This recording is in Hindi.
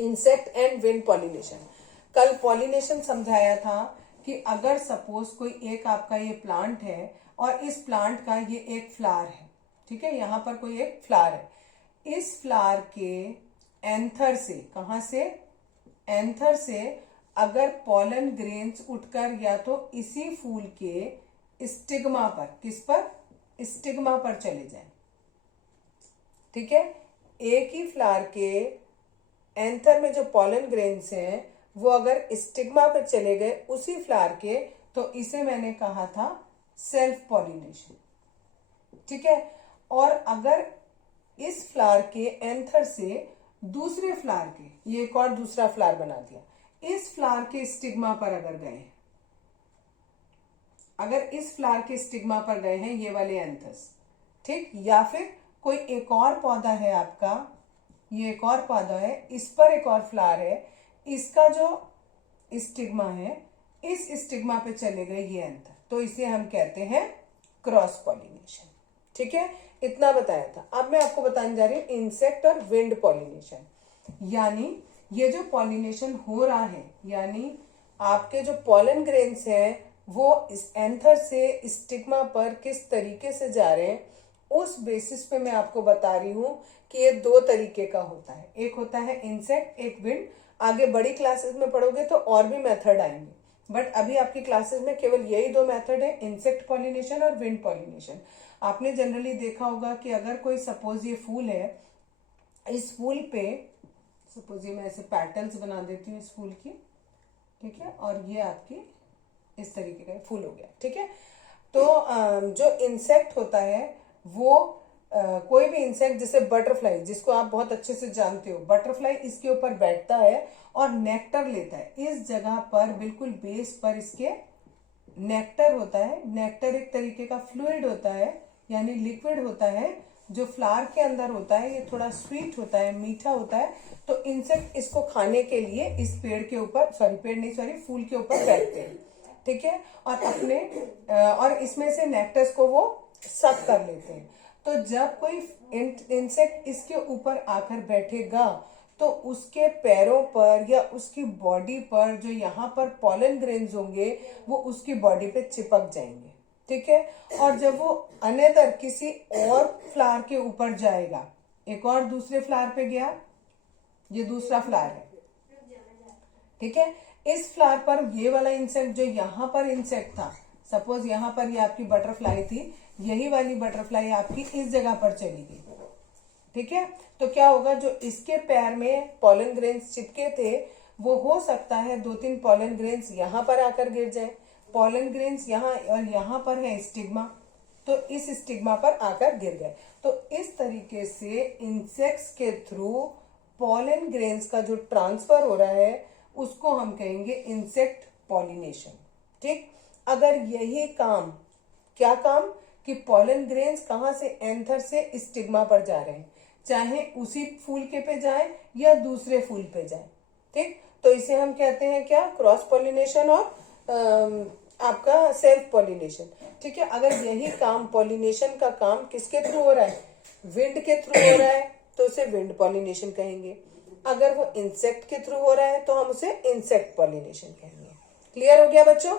Insect and wind pollination. कल पॉलिनेशन समझाया था कि अगर सपोज कोई एक आपका ये प्लांट है और इस प्लांट का ये एक फ्लावर है, ठीक है, यहां पर कोई एक फ्लावर है, इस फ्लावर के एंथर से, कहां से, एंथर से अगर पॉलन ग्रेन्स उठकर या तो इसी फूल के स्टिग्मा पर, किस पर, स्टिग्मा पर चले जाएं, ठीक है, एक ही फ्लावर के एंथर में जो पॉलन ग्रेन्स हैं वो अगर स्टिग्मा पर चले गए उसी फ्लावर के, तो इसे मैंने कहा था सेल्फ पॉलिनेशन, ठीक है। और अगर इस फ्लावर के एंथर से दूसरे फ्लावर के, ये एक और दूसरा फ्लावर बना दिया, इस फ्लावर के स्टिग्मा पर अगर गए, अगर इस फ्लावर के स्टिग्मा पर गए हैं ये वाले एंथर्स, ठीक, या फिर कोई एक और पौधा है आपका, ये एक और पौधा है, इस पर एक और फ्लावर है, इसका जो स्टिग्मा है इस स्टिग्मा पे चले गए ये एंथर, तो इसे हम कहते हैं क्रॉस पॉलिनेशन, ठीक है। इतना बताया था। अब मैं आपको बताने जा रही हूं इंसेक्ट और विंड पॉलिनेशन। यानी ये जो पॉलिनेशन हो रहा है, यानी आपके जो पॉलन ग्रेन्स हैं वो इस एंथर से स्टिग्मा पर किस तरीके से जा रहे हैं, उस बेसिस पे मैं आपको बता रही हूं कि ये दो तरीके का होता है, एक होता है इंसेक्ट, एक विंड। आगे बड़ी क्लासेस में पढ़ोगे तो और भी मेथड आएंगे, बट अभी आपकी क्लासेस में केवल यही दो मेथड है, इंसेक्ट पॉलिनेशन और विंड पॉलिनेशन। आपने जनरली देखा होगा कि अगर कोई सपोज ये फूल है, इस फूल पे सपोज ये मैं ऐसे पैटर्न्स बना देती हूँ इस फूल की, ठीक है, और ये आपकी इस तरीके का फूल हो गया, ठीक है। तो जो इंसेक्ट होता है वो कोई भी इंसेक्ट, जैसे बटरफ्लाई, जिसको आप बहुत अच्छे से जानते हो, बटरफ्लाई इसके ऊपर बैठता है और नेक्टर लेता है, इस जगह पर बिल्कुल बेस पर इसके नेक्टर होता है। नेक्टर एक तरीके का फ्लूइड होता है, यानी लिक्विड होता है, जो फ्लावर के अंदर होता है, ये थोड़ा स्वीट होता है, मीठा होता है। तो इंसेक्ट इसको खाने के लिए इस पेड़ के ऊपर, फूल के ऊपर बैठते हैं, ठीक है, और अपने और इसमें से नेक्टर्स को वो सक कर लेते हैं। तो जब कोई इंसेक्ट इसके ऊपर आकर बैठेगा तो उसके पैरों पर या उसकी बॉडी पर जो यहाँ पर पॉलन ग्रेन्स होंगे वो उसकी बॉडी पे चिपक जाएंगे, ठीक है। और जब वो अनदर किसी और फ्लावर के ऊपर जाएगा, एक और दूसरे फ्लावर पे गया, ये दूसरा फ्लावर है, ठीक है, इस फ्लावर पर ये वाला इंसेक्ट जो यहाँ पर इंसेक्ट था, सपोज यहाँ पर ये आपकी बटरफ्लाई थी, यही वाली बटरफ्लाई आपकी इस जगह पर चली गई, ठीक है। तो क्या होगा, जो इसके पैर में पॉलन ग्रेन्स चिपके थे वो हो सकता है 2-3 पॉलन ग्रेन्स यहाँ पर आकर गिर जाए, पॉलन ग्रेन्स यहाँ, और यहाँ पर है स्टिग्मा, तो इस स्टिग्मा पर आकर गिर गए। तो इस तरीके से इंसेक्ट्स के थ्रू पॉलन ग्रेन्स का जो ट्रांसफर हो रहा है उसको हम कहेंगे इंसेक्ट पॉलिनेशन, ठीक। अगर यही काम, क्या काम, कि पॉलन ग्रेन्स कहां से, एंथर से स्टिग्मा पर जा रहे हैं, चाहे उसी फूल के पे जाए या दूसरे फूल पे जाए, ठीक। तो इसे हम कहते हैं क्या, क्रॉस पॉलिनेशन और आपका सेल्फ पॉलिनेशन, ठीक है। अगर यही काम, पॉलिनेशन का काम किसके थ्रू हो रहा है, विंड के थ्रू हो रहा है, तो उसे विंड पॉलिनेशन कहेंगे। अगर वो इंसेक्ट के थ्रू हो रहा है तो हम उसे इंसेक्ट पॉलिनेशन कहेंगे। क्लियर हो गया बच्चों?